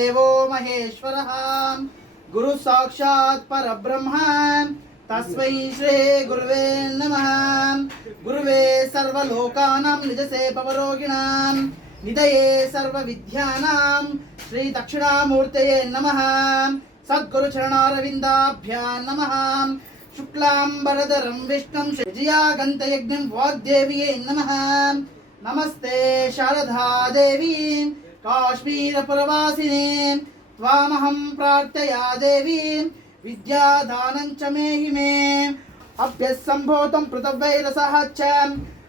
देवो महेश्वरः गुरु साक्षात् परब्रह्म तस्मै श्री गुरुवे नमः। गुरुवे सर्वलोकानां निजसे पवरोगिणां निधये सर्वविद्यानां श्री दक्षिणामूर्तये नमः। सद्गुरु चरणारविन्दाभ्यां नमः। शुक्लांबरधरं विष्णुं विजयागन्तयज्ञं वाग्देव्यै नमः। नमस्ते शारदा देवी काश्मीरपुरवासिनी त्वामहं प्रार्थया देवी विद्यादानं च मेहि मे। अभ्यस्सम्भूतं पृथ्वैरसः च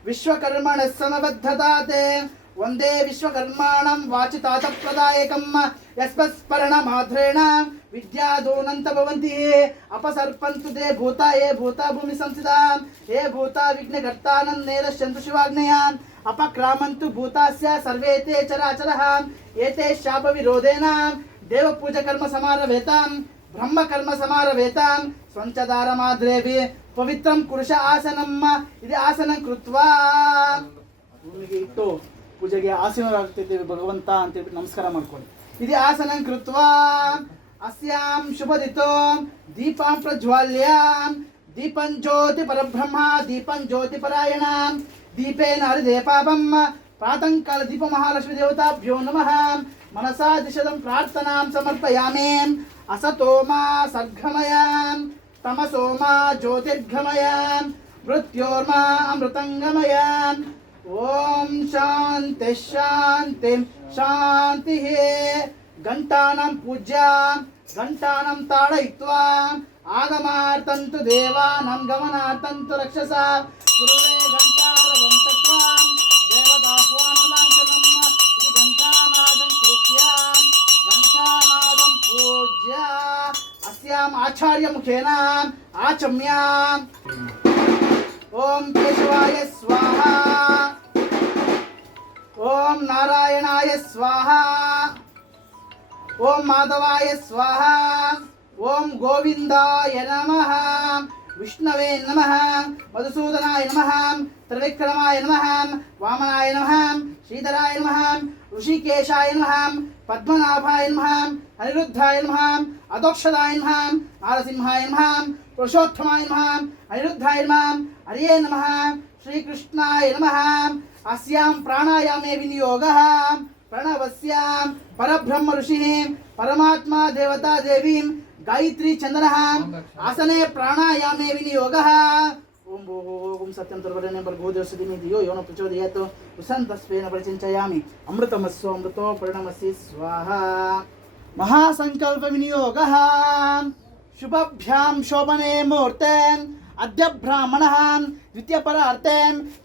विश्वकर्मणः समबद्धता ते वन्दे विश्वकर्माणं वाचितातप्रदायकं यस्मत्स्मरणमात्रेण विद्यादोनन्त भवन्ति। अपसर्पन्तु ते भूता ये भूता भूमि संस्थिता ये भूता विघ्नकर्तानं नैरश्यन्तु शिवाग्नयान् अपक्रामन्तु भूतास्य सर्वे ते चराचरः एते शापविरोधेन देवपूजकर्म समारभेतां ब्रह्मकर्म समारभेतां स्वञ्चदारमाद्रेभि पवित्रं कुरुष आसनम् इति आसनं कृत्वा ಭೂಮಿಗೆ ಇಟ್ಟು ಪೂಜೆಗೆ ಆಸೀನರಾಗುತ್ತಿದ್ದೇವೆ ಭಗವಂತ ಅಂತ ನಮಸ್ಕಾರ ಮಾಡ್ಕೊಳ್ಳಿ। ಇದು ಆಸನ ಕೃತ್ವಾ ಅಸ್ಯಾಂ ಶುಭದಿತೋ ದೀಪಂ ಪ್ರಜ್ವಾಲ್ಯ ದೀಪಂ ಜ್ಯೋತಿ ಪರಬ್ರಹ್ಮ ದೀಪಂ ಜ್ಯೋತಿ ಪರಾಯಣ ದೀಪೇನ ಹರಿದೇ ಪಾಪಂ ಪ್ರಾತಃಕಾಲ ದೀಪ ಮಹಾಲಕ್ಷ್ಮೀ ದೇವತಾಭ್ಯೋ ನಮಃ मनसा दिशदं प्रार्थनां समर्पयामि। असतो मा सर्गमय तमसो मा ज्योतिर्गमय मृत्योर्मा अमृतंगमय। ओम शांति शांति शांति। घंटानां पूज्या घंटानां ताडयित्वा आगमार्थन्तु देवानां गमनार्थन्तु रक्षसा गुरुवे घंटारवं तत्त्वा देवताह्वानलाञ्छनम् इति घंटानादं कृत्या घंटानादं पूज्य अस्याम् आचार्यमुखेन आचम्य ओम केशवाय स्वाहा ओम नारायणाय स्वाहा ओम माधवाय स्वाहा ओम गोविंदाय नमः विष्णवे नमः मधुसूदनाय नमः त्रिविक्रमाय नमः वामनाय नमः श्रीधराय नमः ऋषिकेशाय नमः पद्मनाभाय नमः अनिरुद्धाय नमः अधोक्षदाय नमः नारसिंहाय नमः पुरुषोत्तमाय नमः अनिरुद्धाय नमः हरिये नमः श्रीकृष्णाय नमः। अस्यां प्राणायामे विनियोगः प्रणवस्यां परब्रह्म ऋषिः परमात्मा देवता देवीं गायत्री चंद्रः आसने प्राणायामे विनियोगः। ओम ओम सत्यं तर्वरेण्यं भर्गोदेवसुधीमहि धियो यो न प्रचोदयात् उशन्तस्वेन परिचिन्तयामि अमृतमस्व अमृतो परिणमसि स्वाहा। महासंकल्प विनियोगः शुभभ्यां शोभने मुहूर्ते अद्य ब्राह्मणः द्वितीयपरार्थे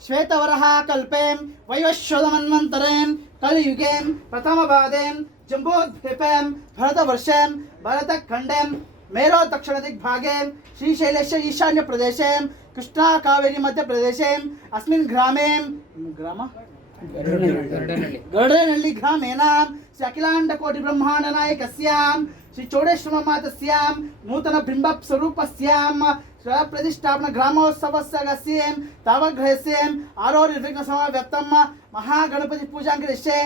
श्वेतवरः कल्पे वैवस्वतमन्वन्तरे कलियुगे प्रथमपादे जम्बोद्वीपे भरतवर्षे भरतखण्डे मेरो दक्षिणदिग्भागे श्रीशैलस्य ईशान्य प्रदेशे कृष्णा कावेरी मध्य प्रदेशे अस्मिन् ग्रामे गरडनहल्ली ग्रामेण श्री अखिलांड कोटि ब्रह्मांड नायकस्यां श्री चौडेश्वर मातस्यां नूतन बिंब स्वरूपस्यां प्रतिष्ठापन ग्रामोत्सवस्य तावग्रहस्य आरोर्विघ्न समाव्याप्तं महागणपति पूजाङ्कृष्ये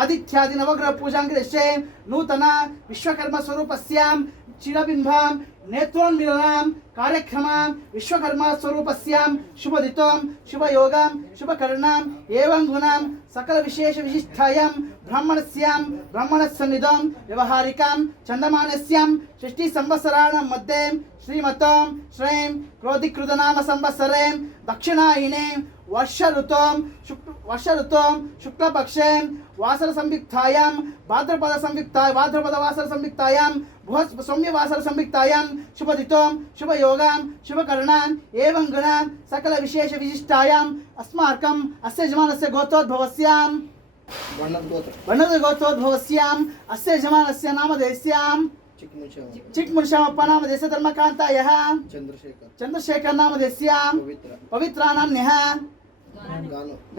आदित्यादि नवग्रह पूजाङ्कृष्ये नूतन विश्वकर्म स्वरूपस्यां चिरबिंबां नेत्रोन्मीलनां कार्यक्रमां विश्वकर्मा स्वरूपस्यां शुभदितं शुभयोगां शुभकर्णां एवं गुणां सकल विशेष विशिष्टायां ब्राह्मणस्यां ब्राह्मणसन्निधं व्यवहारिकां चन्दमानस्यां षष्ठी संवत्सराणां मध्ये श्रीमतं श्रीं क्रोधिकृतनाम संवत्सरे दक्षिणायने वर्ष ऋतुं शुक्लपक्षे वासर संयुक्तायां भाद्रपद वासर संयुक्तायां सौम्य वासर संयुक्तायां शुभदितं शुभयोगां शुभकर्णान् एवं गुणां सकल विशेष विशिष्टायाम् अस्माकम् अस्य यजमानस्य गोत्रोद्भवस्यां वर्णगोत्रोद्भवस्याम् अस्य यजमानस्य नामधेयस्यां चिक्मुनिशामप्प नामधेयस्य धर्मकान्तायः चंद्रशेखर नामधेयस्यां पवित्रानाम्न्यः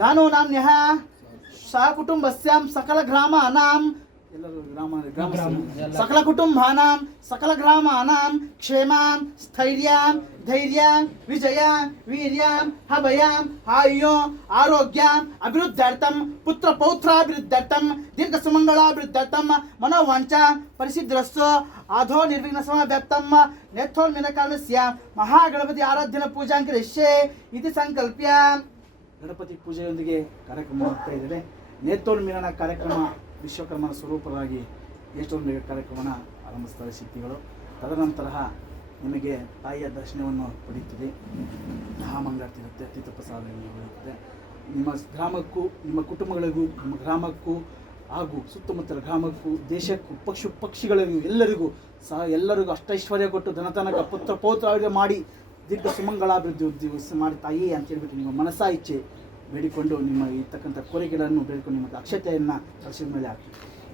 गानो नाम्न्यः सहकुटुम्बस्यां सकल ग्रामाणां सकल कुटुंबानां सकल ग्रामाणां क्षेमां स्थैर्यं धैर्यं विजयं वीर्यं अभयं आयुः आरोग्यम् अभिवृद्ध्यर्थं पुत्र पौत्राभिवृद्ध्यर्थं दीर्घ सुमंगलाभिवृद्ध्यर्थं मनोवांछा परिसिद्धिरस्तु आधो निर्विघ्न समाव्याप्तं नेत्रोन्मीलनकारणस्य महागणपति आराधना पूजां करिष्ये इति संकल्प्य गणपति पूಜೆಯೊಂದಿಗೆ ಕಾರ್ಯಕ್ರಮ ಮಾಡ್ತಾ ಇದ್ದೇವೆ. ನೇತ್ರೋನ್ಮೀಲನ ಕಾರ್ಯಕ್ರಮ ವಿಶ್ವಕರ್ಮನ ಸ್ವರೂಪವಾಗಿ ನೇತ್ರೋನ್ಮೀಲನ ಕಾರ್ಯಕ್ರಮನ ಆರಂಭಿಸ್ತಾರೆ ಶಕ್ತಿಗಳು. ತದನಂತರ ನಿಮಗೆ ತಾಯಿಯ ದರ್ಶನವನ್ನು ಪಡೆಯುತ್ತದೆ. ಮಹಾಮಂಗಳಾರತಿ ಇರುತ್ತೆ, ತೀರ್ಥಪ್ರಸಾದ ಇರುತ್ತೆ. ನಿಮ್ಮ ಗ್ರಾಮಕ್ಕೂ ನಿಮ್ಮ ಕುಟುಂಬಗಳಿಗೂ ನಿಮ್ಮ ಗ್ರಾಮಕ್ಕೂ ಹಾಗೂ ಸುತ್ತಮುತ್ತಲ ಗ್ರಾಮಕ್ಕೂ ದೇಶಕ್ಕೂ ಪಕ್ಷಿಗಳಿಗೂ ಎಲ್ಲರಿಗೂ ಅಷ್ಟೈಶ್ವರ್ಯ ಕೊಟ್ಟು ಧನತನಕ ಪುತ್ರ ಪೌತ್ರ ಮಾಡಿ ದೀರ್ಘ ಸುಮಂಗಳಾಭಿವೃದ್ಧಿ ಮಾಡಿ ತಾಯಿ ಅಂತ ಹೇಳ್ಬಿಟ್ಟು ನಿಮ್ಮ ಮನಸ್ಸಾ ಇಚ್ಛೆ ಬೇಡಿಕೊಂಡು ನಿಮ್ಮ ಇರ್ತಕ್ಕಂಥ ಕೋರಿಕೆಗಳನ್ನು ಬೇಡಿಕೊಂಡು ನಿಮ್ಮ ಅಕ್ಷತೆಯನ್ನು ಕಲಶದ ಮೇಲೆ ಹಾಕಿ.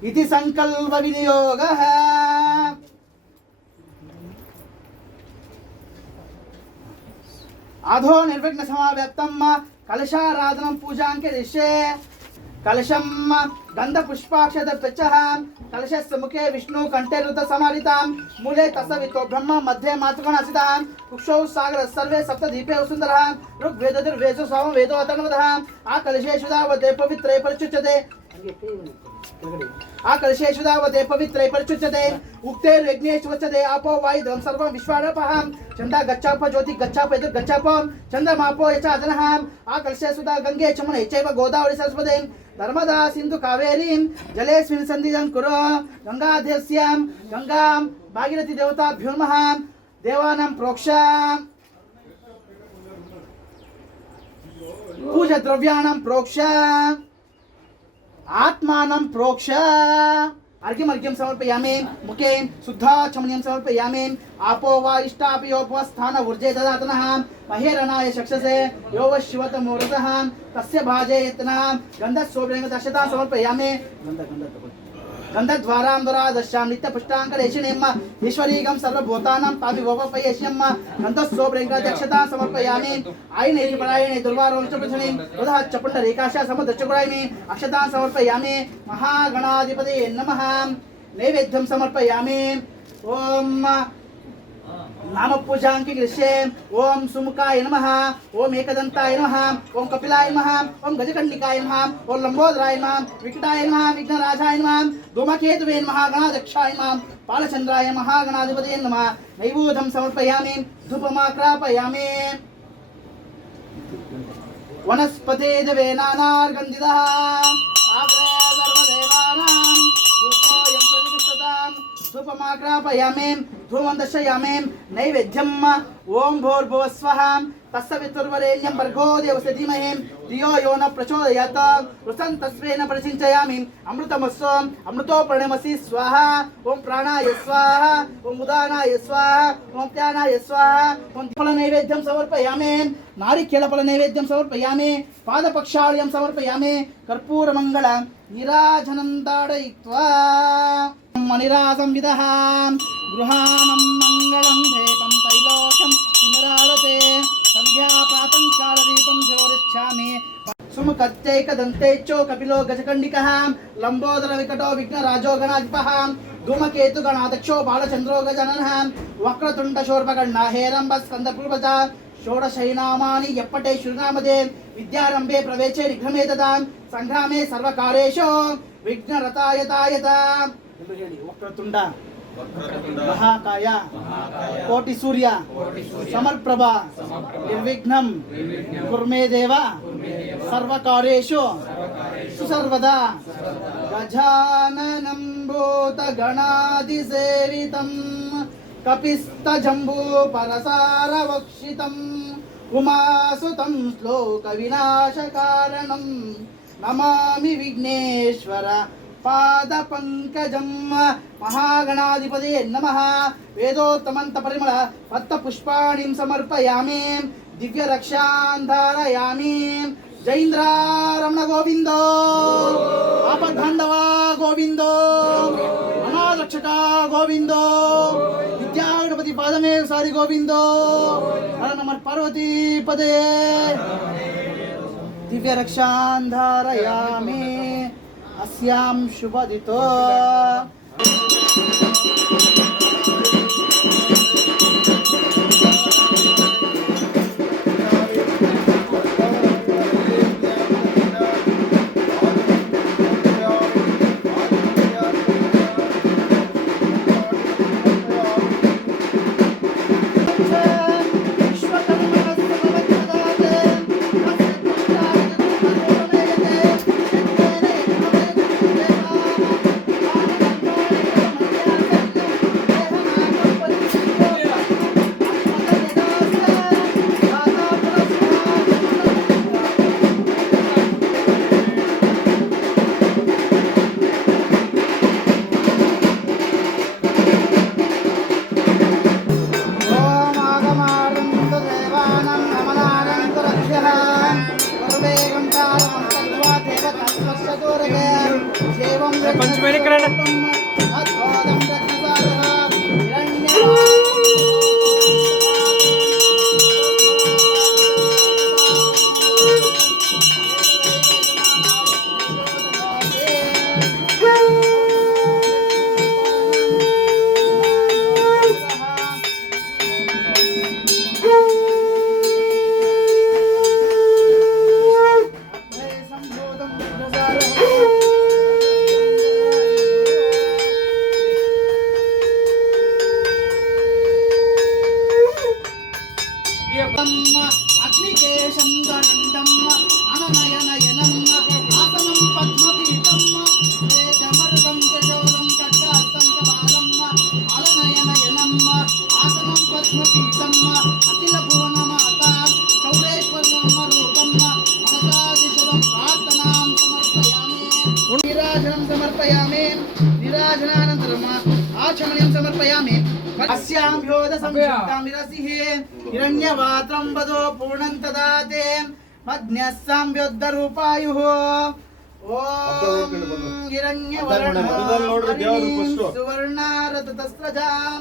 ಇತಿ ಸಂಕಲ್ಪ ವಿನಿಯೋಗ आधो निर्विघ्न समाव्याप्तं कलशाराधनं पूजां करिष्ये. कलशं गंध पुष्पाक्षत प्रचः कलशस्य मुखे विष्णु कंठे रुद्र समारितां मूले तस्सवितो ब्रह्म मध्ये मातृगणासितां वृक्षौ सागर सर्वे सप्त दीपे सुंदरः ऋग्वेदर्वेदो साम वेदो अतन्वदः आ कलशेषु दावते पवित्रे परिचुच्यते. आ कलशेषु दावते पवित्रे परिचुच्यते. उक्तेर्यज्ञेषु वच्यते आपो वायुद्रं सर्वं विश्वाडपः चंदा गच्छाप ज्योति गच्छाप यजुर् गच्छाप चंद्रमापो यचा जनः. आ कलशेषु दा गंगे चमने चैव गोदावरी सरस्वती नर्मदा सिंधु कावेरीं जलेस्मिन् सन्निधिं कुरु. गंगादेव्यां गंगां भागीरथी देवताभ्यो नमः. देवानां प्रोक्ष पूजा द्रव्याणां प्रोक्ष आत्मानं प्रोक्ष. अर्घ्यमर्घ्यं समर्पयामि. मुखे शुद्धाचमनीयं समर्पयामि. आपो वा इष्टापयोपस्थान ऊर्जे ददातनः महेरणाय चक्षसे यो व शिवतमूर्तः तस्य भाजे यत्नः गन्धस्वभ्यङ्गदशता समर्पयामि. गन्धद्वारां दुरादश्यां नित्यपुष्टाङ्करेषिणीम् ईश्वरीगं सर्वभूतानां ताभिवोपयेष्यम् गन्धस्वभ्यङ्गदशता समर्पयामि. आयनेति परायणे दुर्वारोचप्रथने वदः च पुण्डरीकाशा समुद्रचक्रायमि अक्षतां समर्पयामि. महागणाधिपतये नमः. नैवेद्यं समर्पयामि. ओम नाम पूजां करिष्ये. ओम सुमुखाय नमः. ओम एकदन्ताय नमः. ओम कपिलाय नमः. ओम गजकर्णिकाय नमः. ओम लंबोदराय नमः. विकटाय नमः. विघ्नराजाय नमः. धूमकेतुवे नमः. गणाध्यक्षाय नमः. बालचन्द्राय महागणाधिपतये नमः. नैवेद्यं समर्पयामि. धूपमाक्रापयामि. वनस्पते देवे नानार्गन्धितः आग्रे सर्वदेवानां धूपोऽयं प्रतिष्ठताम्. धूपमाक्रापयामि. धूमं दर्शयामि. नैवेद्यं ओं भूर्भुवस्वः तत्सवितुर्वरेण्यं भर्गो देवस्य धीमहि धियो यो न प्रचोदयात् वृषं तस्मेन परिसिञ्चयामि. अमृतमस्तु अमृतो प्रणमसि स्वाहा. ओं प्राणाय स्वाहा. ओं उदानाय स्वाहा. ओं प्यानाय स्वाहा. ओं फल नैवेद्यं समर्पयामि. नारिकेल फल नैवेद्यं समर्पयामि. पादपक्षाळ्यं समर्पयामि. कर्पूरमङ्गल नीराजनं ताडयित्वा मणिरासं विदहां गृहाणं मङ्गलं देवं तैलोक्यं सिमरारते संध्या प्रातःकालदीपं ज्योतिष्यामि. सुमुखत्यैकदन्तेच्छो कपिलो गजकण्डिकः लम्बोदर विकटो विघ्नराजो गणाधिपः धूमकेतु गणाध्यक्षो बालचन्द्रो गजाननः वक्रतुण्ड शोर्पकर्णा हेरम्ब स्कन्दपूर्वज षोडशैनामानि यप्पटे श्रीनामदे विद्यारम्भे प्रवेशे निघ्रमे तदां संग्रामे सर्वकारेषु विघ्नरतायतायत. वक्रतुंड महाकाय कोटि सूर्य समर्प्रभ निर्विघ्नं कुर्मे देव सर्वकार्येषु सुसर्वदा. गजाननं भूतगणाधिसेवितं कपिस्तजम्बूफलसारभक्षितं उमासुतं श्लोकविनाशकारणं नमामि विघ्नेश्वर पादपङ्कजं. महागणाधिपतये नमः. वेदोत्तमन्त परिमल पत्त पुष्पाणिं समर्पयामि. दिव्य रक्षां धारयामि. जयेन्द्ररमण गोविन्दो आपद्बान्धवा गोविन्दो अनाथरक्षक गोविन्दो विद्यागणपति पादमे सारी गोविन्दो हर नमः पार्वती पदे. दिव्य रक्षां धारयामि. अस्यां शुभदितो కొంచెం వెనక్కి అగ్నికేశం గణండం అననయనయనం ఆసనం పద్మపీఠం వేదమరుగం ప్రచోదం ఖడ్గాస్తం కబాలం అలనయనయనం ఆసనం పద్మపీఠం అఖిల భువన మాత చౌరేశ్వరం రూపం మనసాదిశం ప్రార్థనాం సమర్పయామి నీరాజనం సమర్పయామి నీరాజనానంతరం ఆచమనం సమర్పయామి अस्यां योद संयुक्तां विरसिहे हिरण्यवात्रं वदो पूर्णं तदाते मध्न्यस्सां व्योद्धरूपायुः ओम हिरण्यवर्णं सुवर्णारततस्रजां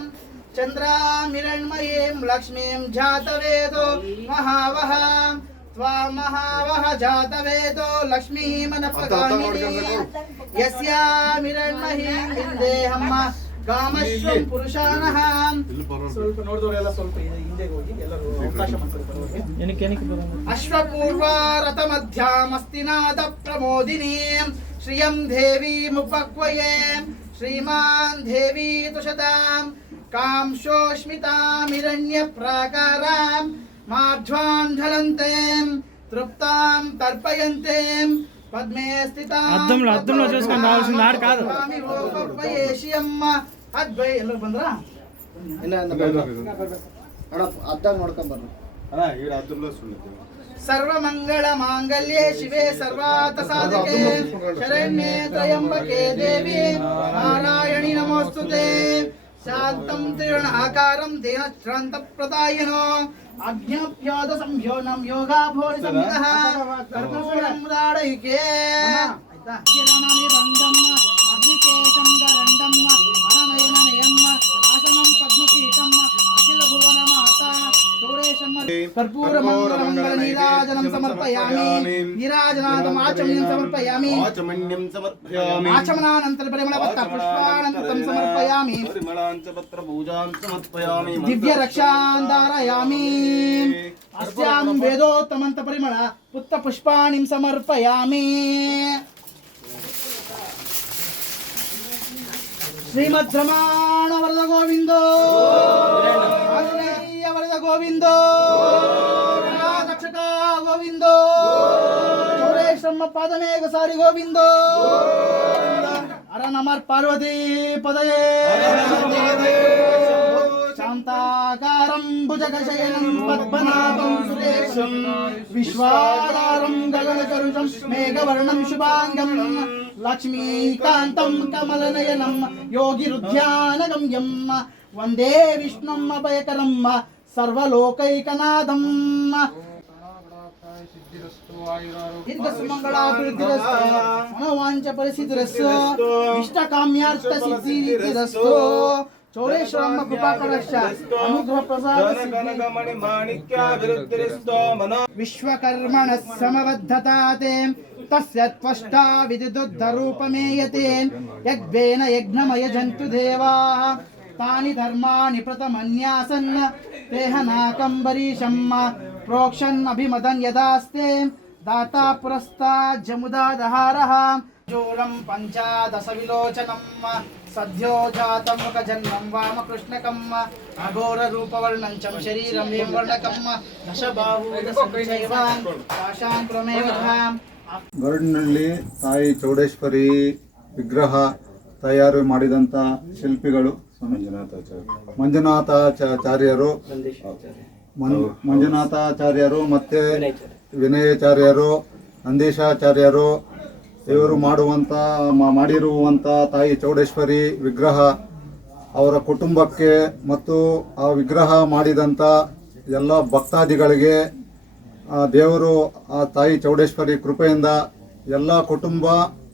चन्द्रामिरण्मयीं लक्ष्मीं जातवेदो महावहां त्वामहावह जातवेदो लक्ष्मीमनपगामिनी यस्यामिरण्मयीं विन्देहम् ಕಾಮಶ್ವಂ ಪುರುಷಾನಃ ಸ್ವಲ್ಪ ನೋಡಿದವರೆಲ್ಲ ಸ್ವಲ್ಪ ಹಿಂದೆ ಹೋಗಿ ಎಲ್ಲರೂ ಅವಕಾಶ ಮಾಡ್ತಾರೆ ಅಶ್ವಪೂರ್ವಾರಥ ಮಧ್ಯಾಮಸ್ತಿನಾದ ಪ್ರಮೋದಿನೀಂ ಶ್ರಿಯಂ ದೇವೀಮುಪಕ್ವಯೇ ಶ್ರೀಮಾನ್ ದೇವಿ ತುಷತಾಂ ಕಾಂಶೋಷ್ಮಿತಾಮಿರಣ್ಯ ಪ್ರಾಕಾರಾಂ ಮಾಧ್ವಾನ್ ಜ್ವಲಂತೇಂ ತೃಪ್ತಾಂ తర్పయంతేం పద్మే స్థితాం అద్దంలో చూసుకొని రావాల్సింది ఆడ కాదు ఏషియమ్మ అద్వై ಎಲ್ಲರೂ ಬಂದ್ರಾ ಇಲ್ಲ ಅಣ್ಣ ಅದ್ದಾಗ ನೋಡ್ಕೊಂಡ್ ಬರ್ರಿ ಅಣ್ಣ ಈಗ ಅದ್ದಂలో ಸುಳ್ಳು ಸರ್ವಮಂಗಳ ಮಾಂಗಲ್ಯೆ ಶಿವೆ ಸರ್ವಾರ್ಥ ಸಾಧಕೆ ಶರಣ್ಯೆ ತ್ರಯಂಬಕೆ ದೇವಿ ನಾರಾಯಣಿ ನಮೋಸ್ತುತೆ ಶಾಂತಂ ತ್ರಿಗುಣಾಕಾರಂ ದೇಹಶ್ರಾಂತ ಪ್ರದಾಯಿನೋ ಅಜ್ಞಾಪ್ಯೋದ ಸಂಯೋನಂ ಯೋಗಾಭೋರಿ ಸಂಹಿತಃ ಕರ್ಪೂರಂ ದಾಡಯಿಕೆ ಆಯ್ತಾ ಕಿರಣಾನಿ ಬಂದಂ ಅಗ್ನಿಕೇಶಂ ಗರಂಡಂ ಅರನಯನನಯಂ ಆಸನಂ ಪದ್ಮಪೀಠಂ ಅಖಿಲ ಭುವನ ಮಾತಾ ಚೌರೇಶಂ ಕರ್ಪೂರ ಮಂಗಳ ನೀರಾಜನಂ ಸಮರ್ಪಯಾಮಿ ನೀರಾಜನಾದಂ ಆಚಮನಂ ಸಮರ್ಪಯಾಮಿ ಆಚಮನಾನಂತರ ಪರಿಮಳ ಪತ್ರ ಪುಷ್ಪಾನಂತರಂ ಸಮರ್ಪಯಾಮಿ ಪರಿಮಳಾಂಚ ಪತ್ರ ಪೂಜಾಂ ಸಮರ್ಪಯಾಮಿ ದಿವ್ಯ ರಕ್ಷಾಂ ಧಾರಯಾಮಿ ಅಸ್ಯಾಂ ವೇದೋತ್ತಮಂತ ಪರಿಮಳ ಪುತ್ತ ಪುಷ್ಪಾಣಿಂ ಸಮರ್ಪಯಾಮಿ ಶ್ರೀಮದ್ ರಮಾಣ ವರದ ಗೋವಿಂದೋ ಆಂಜನೇಯ ವರದ ಗೋವಿಂದೋ ರಕ್ಷಕ ಗೋವಿಂದೋ ಚೌರೇಶ್ವರಮ್ಮ ಪಾದಮೇಘ ಸಾರಿ ಗೋವಿಂದೋ ಹರ ನಮಃ ಪಾರ್ವತಿ ಪದಯೇ ಶಾಂತಾಕಾರಂ ಭುಜಗಶಯನಂ ಪದ್ಮನಾಭಂ ಸುರೇಶಂ ವಿಶ್ವಾಧಾರಂ ಗಗನಚರುಷಂ ಮೇಘವರ್ಣಂ ಶುಭಾಂಗಂ ಲಕ್ಷ್ಮೀಕಾಂತಂ ಕಮಲನಯನಂ ಯೋಗಿರುಧ್ಯಾನಗಮ್ಯಂ ವಂದೇ ವಿಷ್ಣುಂ ಅಭಯಕರಂ ಸರ್ವಲೋಕೈಕನಾಥಂ ದೀರ್ಘಸುಮಂಗಳಾಭಿವೃದ್ಧಿರಸ್ತು ಮನೋವಾಂಚ ಪರಿಸಿದ್ಧಿರಸ್ತು ಇಷ್ಟಕಾಮ್ಯಾರ್ಥ ಸಿದ್ಧಿರಸ್ತು ಚೌರೇಶ್ವರಮ್ಮ ಕೃಪಾಕರಶ್ಚ ಅನುಗ್ರಹ ಪ್ರಸಾದ ವಿಶ್ವಕರ್ಮಣ ಸಮಬದ್ಧತಾತೆ तस्य त्वष्टा विद्युद्धरूपमेयते यज्ञेन यज्ञमयजन्तु देवाः तानि धर्माणि प्रथमन्यासन् तेहनाकम्बरीशं प्रोक्षन् अभिमदन् यदास्ते दाता पुरस्ताज्जमुदादहारः चूलं पञ्चादश विलोचनं सद्यो जातं मुखजन्मं वामकृष्णकम् अघोररूपवर्णं च शरीरं एवं वर्णकं दशबाहुदशैवान् पाशाङ्कुरमेव धाम्. ಗರುಡ್ನಳ್ಳಿ ತಾಯಿ ಚೌಡೇಶ್ವರಿ ವಿಗ್ರಹ ತಯಾರು ಮಾಡಿದಂಥ ಶಿಲ್ಪಿಗಳು ಮಂಜುನಾಥಾಚಾರ್ಯರು ಮತ್ತು ವಿನಯಾಚಾರ್ಯರು, ನಂದೀಶಾಚಾರ್ಯರು ಇವರು ಮಾಡಿರುವಂಥ ತಾಯಿ ಚೌಡೇಶ್ವರಿ ವಿಗ್ರಹ ಅವರ ಕುಟುಂಬಕ್ಕೆ ಮತ್ತು ಆ ವಿಗ್ರಹ ಮಾಡಿದಂಥ ಎಲ್ಲ ಭಕ್ತಾದಿಗಳಿಗೆ ದೇವರು ಆ ತಾಯಿ ಚೌಡೇಶ್ವರಿ ಕೃಪೆಯಿಂದ ಎಲ್ಲ ಕುಟುಂಬ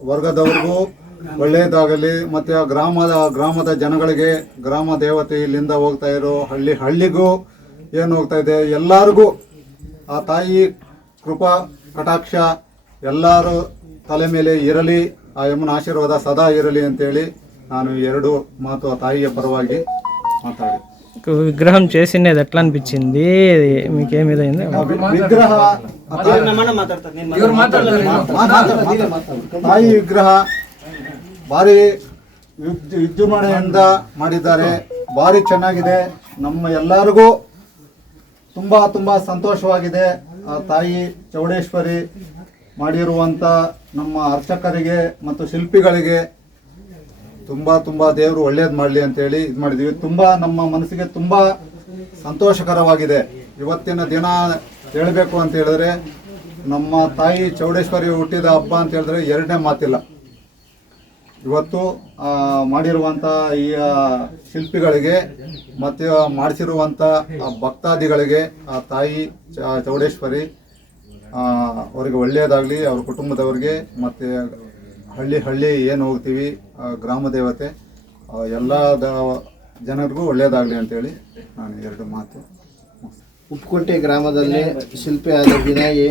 ವರ್ಗದವ್ರಿಗೂ ಒಳ್ಳೆಯದಾಗಲಿ. ಮತ್ತು ಆ ಗ್ರಾಮದ ಜನಗಳಿಗೆ ಗ್ರಾಮ ದೇವತೆ ಇಲ್ಲಿಂದ ಹೋಗ್ತಾ ಇರೋ ಹಳ್ಳಿಗೂ ಏನು ಹೋಗ್ತಾ ಇದೆ ಎಲ್ಲರಿಗೂ ಆ ತಾಯಿ ಕೃಪಾ ಕಟಾಕ್ಷ ಎಲ್ಲರೂ ತಲೆ ಮೇಲೆ ಇರಲಿ, ఆ యమున ఆశీర్వాద సదా ఇరలి ಅಂತೇಳಿ ನಾನು ಎರಡು ಮಾತು ಆ ತಾಯಿಯ పరವಾಗಿ మాట్లాడి. విగ్రహం చేసినది ఎట్లా అనిపించింది మీకేమిదైంది? విగ్రహ ತಾಯಿ ವಿಗ್ರಹ ಭಾರಿ ವಿಜೃಂಭಣೆಯಿಂದ ಮಾಡಿದ್ದಾರೆ, ಭಾರಿ ಚೆನ್ನಾಗಿದೆ. ನಮ್ಮ ಎಲ್ಲರಿಗೂ ತುಂಬ ತುಂಬ ಸಂತೋಷವಾಗಿದೆ. ಆ ತಾಯಿ ಚೌಡೇಶ್ವರಿ ಮಾಡಿರುವಂಥ ನಮ್ಮ ಅರ್ಚಕರಿಗೆ ಮತ್ತು ಶಿಲ್ಪಿಗಳಿಗೆ ತುಂಬ ತುಂಬ ದೇವರು ಒಳ್ಳೇದು ಮಾಡಲಿ ಅಂತೇಳಿ ಇದು ಮಾಡಿದ್ದೀವಿ. ತುಂಬ ನಮ್ಮ ಮನಸ್ಸಿಗೆ ತುಂಬ ಸಂತೋಷಕರವಾಗಿದೆ. ಇವತ್ತಿನ ದಿನ ಹೇಳಬೇಕು ಅಂತ ಹೇಳಿದ್ರೆ ನಮ್ಮ ತಾಯಿ ಚೌಡೇಶ್ವರಿ ಹುಟ್ಟಿದ ಹಬ್ಬ ಅಂತ ಹೇಳಿದ್ರೆ ಎರಡನೇ ಮಾತಿಲ್ಲ. ಇವತ್ತು ಮಾಡಿರುವಂಥ ಈ ಶಿಲ್ಪಿಗಳಿಗೆ ಮತ್ತು ಮಾಡಿಸಿರುವಂಥ ಭಕ್ತಾದಿಗಳಿಗೆ ಆ ತಾಯಿ ಚೌಡೇಶ್ವರಿ ಅವರಿಗೆ ಒಳ್ಳೆಯದಾಗಲಿ, ಅವ್ರ ಕುಟುಂಬದವ್ರಿಗೆ ಮತ್ತು ಹಳ್ಳಿ ಏನು ಹೋಗ್ತೀವಿ ಗ್ರಾಮ ದೇವತೆ ಎಲ್ಲ ಜನರಿಗೂ ಒಳ್ಳೆಯದಾಗಲಿ ಅಂತೇಳಿ ನಾನು ಎರಡು ಮಾತು. ಉಪ್ಪುಕುಂಟೆ ಗ್ರಾಮದಲ್ಲಿ ಶಿಲ್ಪಿಯಾದ ವಿನಯ್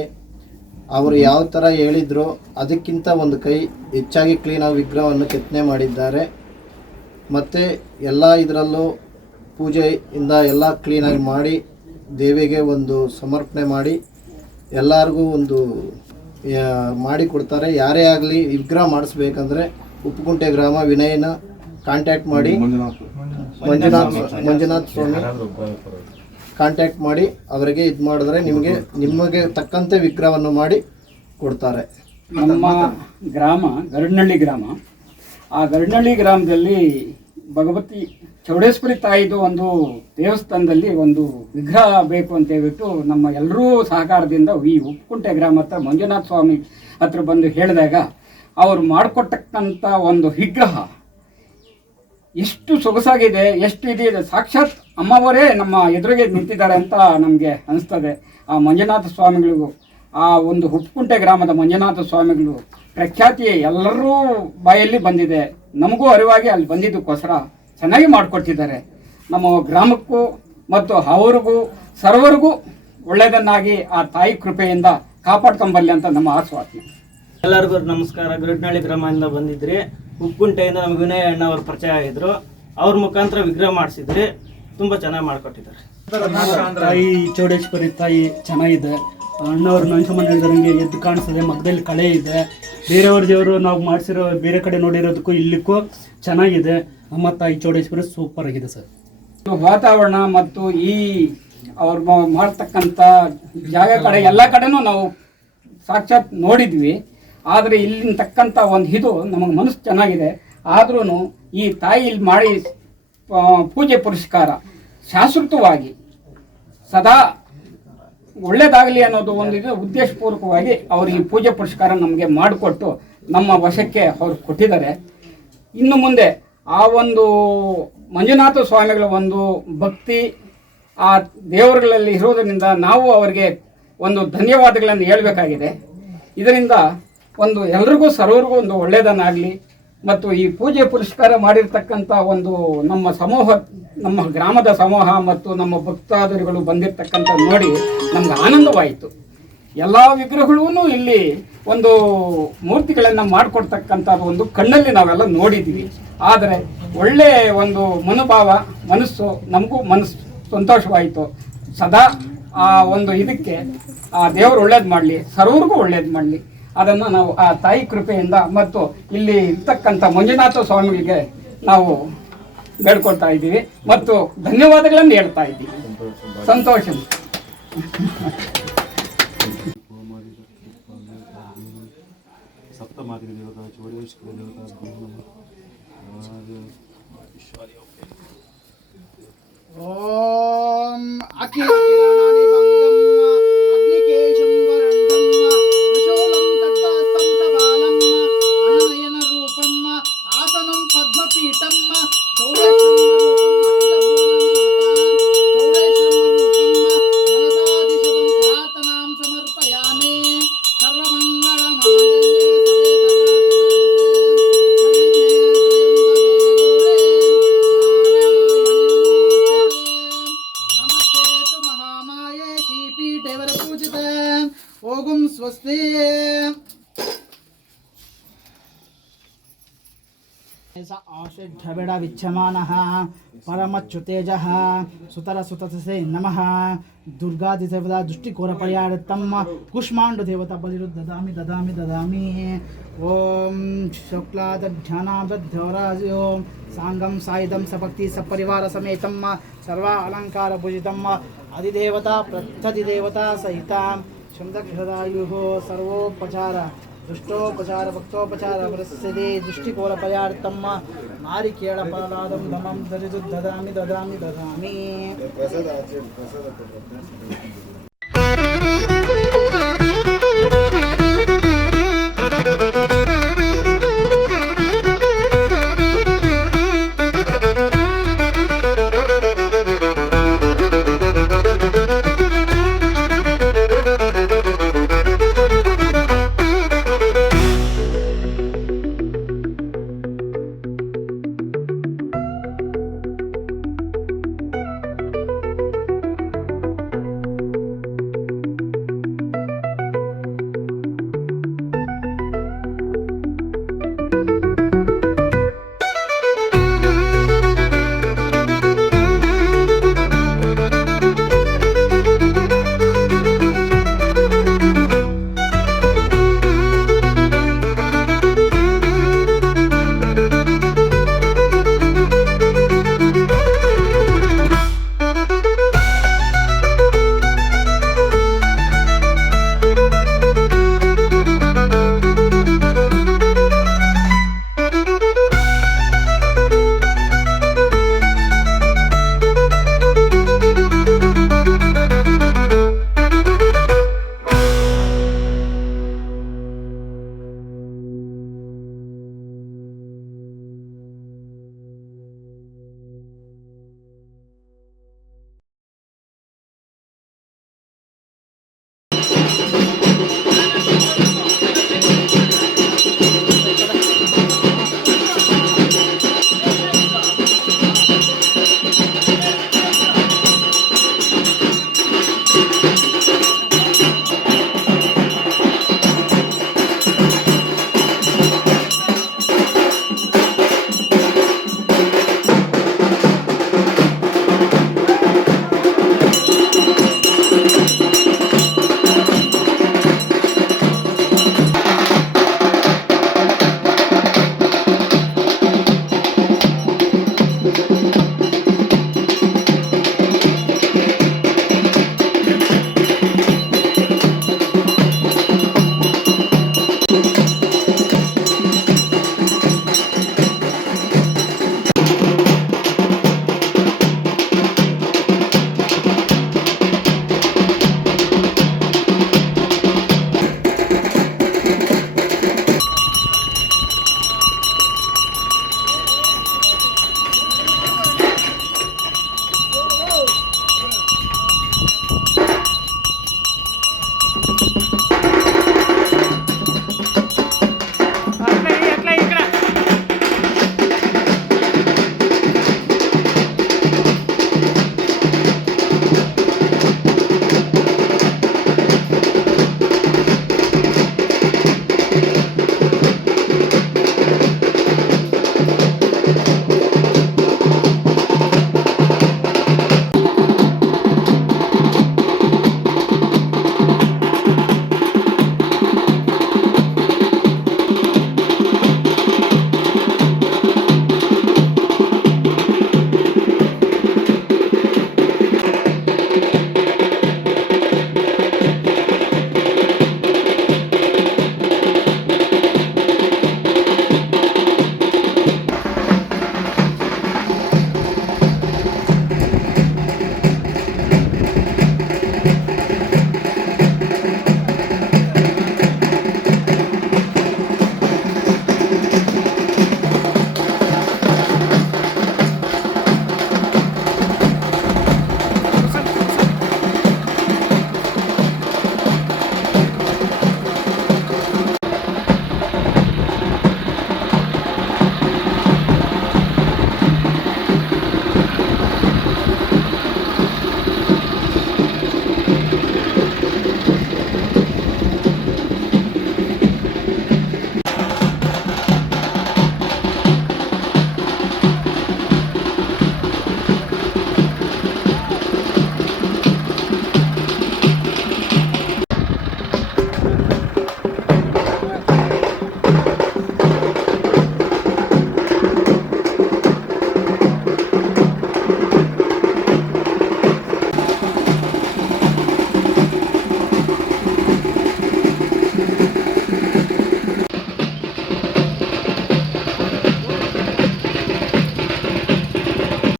ಅವರು ಯಾವ ಥರ ಹೇಳಿದ್ರು ಅದಕ್ಕಿಂತ ಒಂದು ಕೈ ಹೆಚ್ಚಾಗಿ ಕ್ಲೀನಾಗಿ ವಿಗ್ರಹವನ್ನು ಕೆತ್ತನೆ ಮಾಡಿದ್ದಾರೆ. ಮತ್ತು ಎಲ್ಲ ಇದರಲ್ಲೂ ಪೂಜೆಯಿಂದ ಎಲ್ಲ ಕ್ಲೀನಾಗಿ ಮಾಡಿ ದೇವಿಗೆ ಒಂದು ಸಮರ್ಪಣೆ ಮಾಡಿ ಎಲ್ಲರಿಗೂ ಒಂದು ಮಾಡಿ ಕೊಡ್ತಾರೆ. ಯಾರೇ ಆಗಲಿ ವಿಗ್ರಹ ಮಾಡಿಸ್ಬೇಕಂದ್ರೆ ಉಪ್ಪುಕುಂಟೆ ಗ್ರಾಮ ವಿನಯನ ಕಾಂಟ್ಯಾಕ್ಟ್ ಮಾಡಿ ಮಂಜುನಾಥ್ ಸ್ವಾಮಿ ಕಾಂಟ್ಯಾಕ್ಟ್ ಮಾಡಿ ಅವರಿಗೆ ಇದು ಮಾಡಿದ್ರೆ ನಿಮಗೆ ತಕ್ಕಂತೆ ವಿಗ್ರಹವನ್ನು ಮಾಡಿ ಕೊಡ್ತಾರೆ. ನಮ್ಮ ಗ್ರಾಮ ಗರುಡ್ನಳ್ಳಿ ಗ್ರಾಮ. ಆ ಗರುಡ್ನಳ್ಳಿ ಗ್ರಾಮದಲ್ಲಿ ಭಗವತಿ ಚೌಡೇಶ್ವರಿ ತಾಯಿದು ಒಂದು ದೇವಸ್ಥಾನದಲ್ಲಿ ಒಂದು ವಿಗ್ರಹ ಬೇಕು ಅಂತ ಹೇಳ್ಬಿಟ್ಟು ನಮ್ಮ ಎಲ್ಲರೂ ಸಹಕಾರದಿಂದ ಈ ಉಪ್ಪುಕುಂಟೆ ಗ್ರಾಮ ಹತ್ರ ಮಂಜುನಾಥ ಸ್ವಾಮಿ ಹತ್ರ ಬಂದು ಹೇಳಿದಾಗ ಅವರು ಮಾಡಿಕೊಟ್ಟಕ್ಕಂಥ ಒಂದು ವಿಗ್ರಹ ಎಷ್ಟು ಸೊಗಸಾಗಿದೆ, ಎಷ್ಟು ಇದೆ, ಸಾಕ್ಷಾತ್ ಅಮ್ಮವರೇ ನಮ್ಮ ಎದುರಿಗೆ ನಿಂತಿದ್ದಾರೆ ಅಂತ ನಮಗೆ ಅನಿಸ್ತದೆ. ಆ ಮಂಜುನಾಥ ಸ್ವಾಮಿಗಳಿಗೂ ಆ ಒಂದು ಉಪ್ಪುಕುಂಟೆ ಗ್ರಾಮದ ಮಂಜುನಾಥ ಸ್ವಾಮಿಗಳು ಪ್ರಖ್ಯಾತಿ ಎಲ್ಲರೂ ಬಾಯಲ್ಲಿ ಬಂದಿದೆ. ನಮಗೂ ಅರಿವಾಗಿ ಅಲ್ಲಿ ಬಂದಿದ್ದಕ್ಕೋಸ್ಕರ ಚೆನ್ನಾಗಿ ಮಾಡಿಕೊಟ್ಟಿದ್ದಾರೆ. ನಮ್ಮ ಗ್ರಾಮಕ್ಕೂ ಮತ್ತು ಅವ್ರಿಗೂ ಸರ್ವರಿಗೂ ಒಳ್ಳೆಯದನ್ನಾಗಿ ಆ ತಾಯಿ ಕೃಪೆಯಿಂದ ಕಾಪಾಡ್ಕೊಂಬರಲಿ ಅಂತ ನಮ್ಮ ಆಶ್ವಾಸನೆ. ಎಲ್ಲರಿಗೂ ನಮಸ್ಕಾರ. ಗರುಡ್ನಳ್ಳಿ ಗ್ರಾಮದಿಂದ ಬಂದಿದ್ರಿ. ಉಪ್ಪುಕುಂಟೆಯಿಂದ ನಮಗೆ ವಿನಯ ಅಣ್ಣ ಅವರು ಪರಿಚಯ ಆಗಿದ್ರು. ಅವ್ರ ಮುಖಾಂತರ ವಿಗ್ರಹ ಮಾಡಿಸಿದ್ರಿ. ತುಂಬ ಚೆನ್ನಾಗಿ ಮಾಡಿಕೊಟ್ಟಿದ್ದಾರೆ. ತಾಯಿ ಚೌಡೇಶ್ವರಿ ತಾಯಿ ಚೆನ್ನಾಗಿದೆ. ಅಣ್ಣವ್ರು ನಂಜಮ್ಮನ ಹೇಳಿದಂಗೆ ಎದ್ದು ಕಾಣಿಸ್ತದೆ, ಮಗದಲ್ಲಿ ಕಳೆ ಇದೆ. ಬೇರೆಯವ್ರ ದೇವರು ನಾವು ಮಾಡಿಸಿರೋ ಬೇರೆ ಕಡೆ ನೋಡಿರೋದಕ್ಕೂ ಇಲ್ಲಿಕ್ಕೂ ಚೆನ್ನಾಗಿದೆ. ನಮ್ಮ ತಾಯಿ ಚೌಡೇಶ್ವರಿ ಸೂಪರ್ ಆಗಿದೆ ಸರ್. ವಾತಾವರಣ ಮತ್ತು ಈ ಅವ್ರು ಮಾಡ್ತಕ್ಕಂಥ ಜಾಗ ಕಡೆ ಎಲ್ಲ ಕಡೆನೂ ನಾವು ಸಾಕ್ಷಾತ್ ನೋಡಿದ್ವಿ. ಆದರೆ ಇಲ್ಲಿನ ತಕ್ಕಂಥ ಒಂದು ಇದು ನಮಗೆ ಮನಸ್ಸು ಚೆನ್ನಾಗಿದೆ. ಆದ್ರೂ ಈ ತಾಯಿ ಇಲ್ಲಿ ಮಾಡಿ ಪೂಜೆ ಪುರಸ್ಕಾರ ಶಾಶ್ವತವಾಗಿ ಸದಾ ಒಳ್ಳೇದಾಗಲಿ ಅನ್ನೋದು ಒಂದು ಇದು ಉದ್ದೇಶಪೂರ್ವಕವಾಗಿ ಅವರು ಈ ಪೂಜೆ ಪುರಸ್ಕಾರ ನಮಗೆ ಮಾಡಿಕೊಟ್ಟು ನಮ್ಮ ವಶಕ್ಕೆ ಅವ್ರು ಕೊಟ್ಟಿದ್ದಾರೆ. ಇನ್ನು ಮುಂದೆ ಆ ಒಂದು ಮಂಜುನಾಥ ಸ್ವಾಮಿಗಳ ಒಂದು ಭಕ್ತಿ ಆ ದೇವರುಗಳಲ್ಲಿ ಇರೋದರಿಂದ ನಾವು ಅವರಿಗೆ ಒಂದು ಧನ್ಯವಾದಗಳನ್ನು ಹೇಳಬೇಕಾಗಿದೆ. ಇದರಿಂದ ಒಂದು ಎಲ್ರಿಗೂ ಸರ್ವರಿಗೂ ಒಂದು ಒಳ್ಳೆಯದನ್ನಾಗಲಿ ಮತ್ತು ಈ ಪೂಜೆ ಪುರಸ್ಕಾರ ಮಾಡಿರ್ತಕ್ಕಂಥ ಒಂದು ನಮ್ಮ ಸಮೂಹ, ನಮ್ಮ ಗ್ರಾಮದ ಸಮೂಹ ಮತ್ತು ನಮ್ಮ ಭಕ್ತಾದಿಗಳು ಬಂದಿರತಕ್ಕಂಥ ನೋಡಿ ನಮ್ಗೆ ಆನಂದವಾಯಿತು. ಎಲ್ಲ ವಿಗ್ರಹಗಳೂ ಇಲ್ಲಿ ಒಂದು ಮೂರ್ತಿಗಳನ್ನು ಮಾಡಿಕೊಡ್ತಕ್ಕಂಥದ್ದು ಒಂದು ಕಣ್ಣಲ್ಲಿ ನಾವೆಲ್ಲ ನೋಡಿದ್ದೀವಿ. ಆದರೆ ಒಳ್ಳೆ ಒಂದು ಮನೋಭಾವ, ಮನಸ್ಸು, ನಮಗೂ ಮನಸ್ಸು ಸಂತೋಷವಾಯಿತು. ಸದಾ ಆ ಒಂದು ಇದಕ್ಕೆ ಆ ದೇವರು ಒಳ್ಳೇದು ಮಾಡಲಿ, ಸರ್ವರಿಗೂ ಒಳ್ಳೇದು ಮಾಡಲಿ. ಅದನ್ನು ನಾವು ಆ ತಾಯಿ ಕೃಪೆಯಿಂದ ಮತ್ತು ಇಲ್ಲಿ ಇರ್ತಕ್ಕಂಥ ಮಂಜುನಾಥ ಸ್ವಾಮಿಗಳಿಗೆ ನಾವು ಬೇಡ್ಕೊಳ್ತಾ ಇದ್ದೀವಿ ಮತ್ತು ಧನ್ಯವಾದಗಳನ್ನು ಹೇಳ್ತಾ ಇದ್ದೀವಿ. ಸಂತೋಷ. ಸಪ್ತಮಾತೃ ದೇವತಾ ಚೌಡೇಶ್ವರಿ ದೇವತಾ ಓಂ ಅಖಿಲ ಕಿರಣಾನಿ ಭಂಗಂ ಅಗ್ನಿಕೇಶಂ ವರಂದಂ ತ್ರಿಶೂಲಂ ಖಡ್ಗಾಸ್ತ್ರಂ ಕಪಾಲಂ ಅನನಯನ ರೂಪಂ ಆಸನಂ ಪದ್ಮಪೀಠಂ ಚೌಡೇಶ್ವರ ರೂಪಂ ಮನಸಾದಿಶತಂ ಪ್ರಾರ್ಥನಾಂ ಸಮರ್ಪಯಾಮಿ. ಸರ್ವಮಂಗಳ ಮಾಂಗಲ್ಯೆ ओगुं स्वस्ति. आषेढ्यबेड विच्छमानः परमच्युतेजः सुतरसुतसे नमः. दुर्गादिदेवता दृष्टिकोरपर्यार्थं कुष्माण्डदेवता बलिरुद्ददामि ददामि ददामि. ॐ शुक्लादध्यानाब्धराजो साङ्गं सायुधं सभक्ति सपरिवारसमेतं सर्वा अलङ्कारभूषितम् अधिदेवता प्रत्यधिदेवता सहितां शब्दक्षदायुः सर्वोपचार दुष्टोपचार भक्तोपचार प्रसिद्धे दृष्टिकोलपर्यार्थं नारिकेळफलादं धमं ददामि ददामि ददामि.